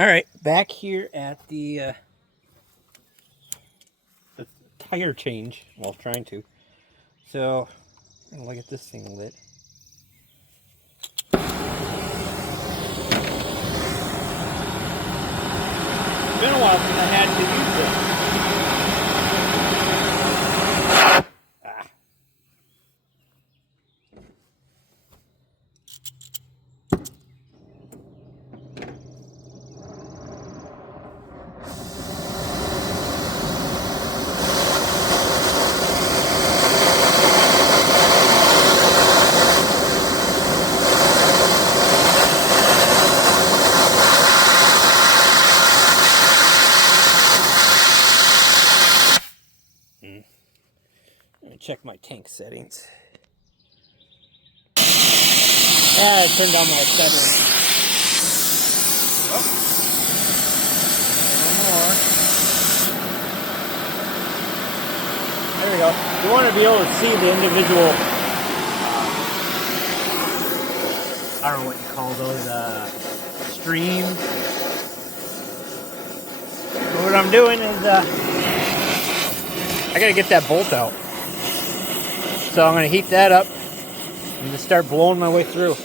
All right, back here at the tire change. Well, trying to. So, I'm gonna get this thing lit. It's been a while since I had to use this. Let me check my tank settings. I turned on my settings. Oh. One more. There we go. You want to be able to see the individual, I don't know what you call those, streams. So what I'm doing is, I gotta get that bolt out. So I'm gonna heat that up and just start blowing my way through.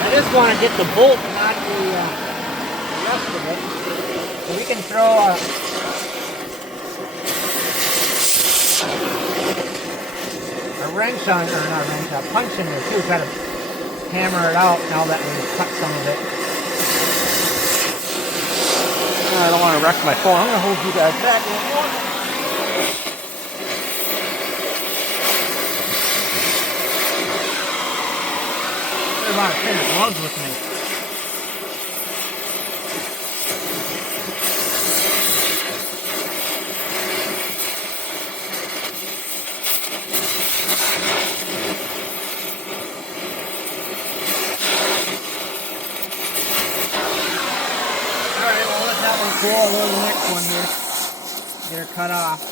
I just want to get the bolt, not the rest of it. So we can throw a wrench on, or not a wrench, a punch in there too, try to hammer it out now that we've cut some of it. I don't want to wreck my phone. I'm going to hold you guys back a little more. There's a lot of pair of gloves with me. Cool, I'll go to the next one here. Get her cut off.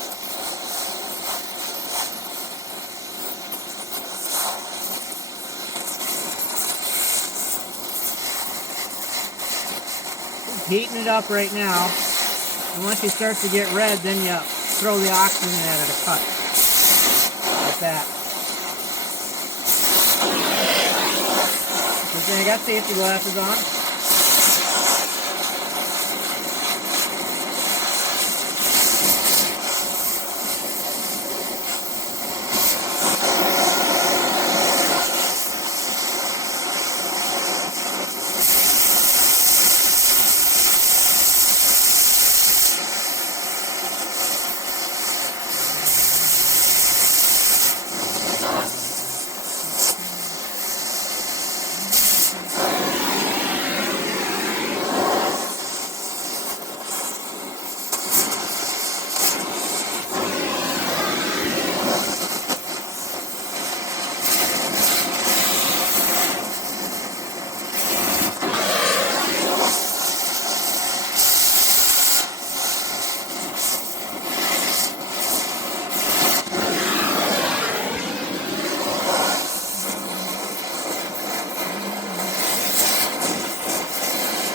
It's heating it up right now. And once it starts to get red, then you throw the oxygen at it to cut. Like that. So I got safety glasses on.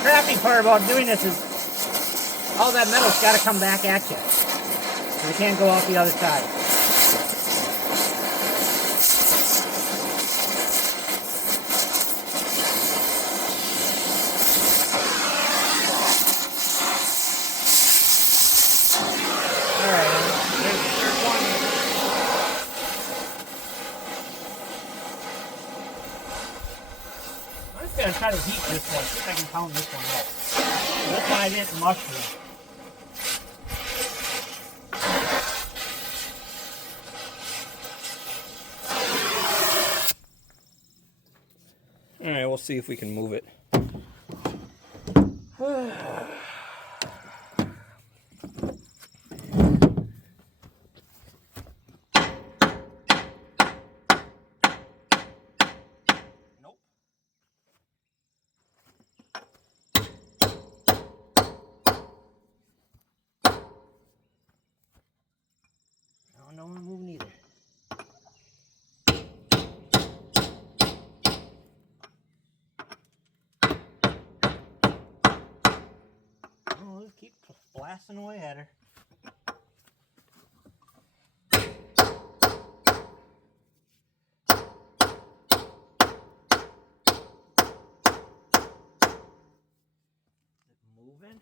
The crappy part about doing this is all that metal's got to come back at you. So it can't go out the other side. Alright, there's the third one. I'm just going to try to heat this one, see if I can pound this one out. This one I didn't mushroom. we'll see if we can move it. Nope. I don't want to move neither. Oh, let's keep blasting away at her. Moving.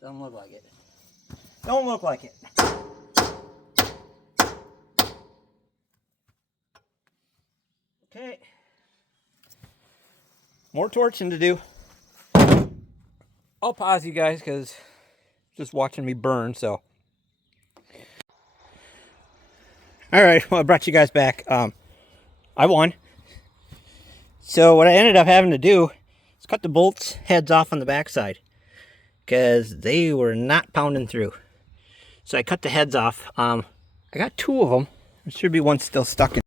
Doesn't look like it. Don't look like it. Okay. More torching to do. I'll pause you guys because just watching me burn, so. Alright, well, I brought you guys back. I won. So what I ended up having to do is cut the bolts heads off on the backside because they were not pounding through. So I cut the heads off. I got 2 of them. There should be one still stuck in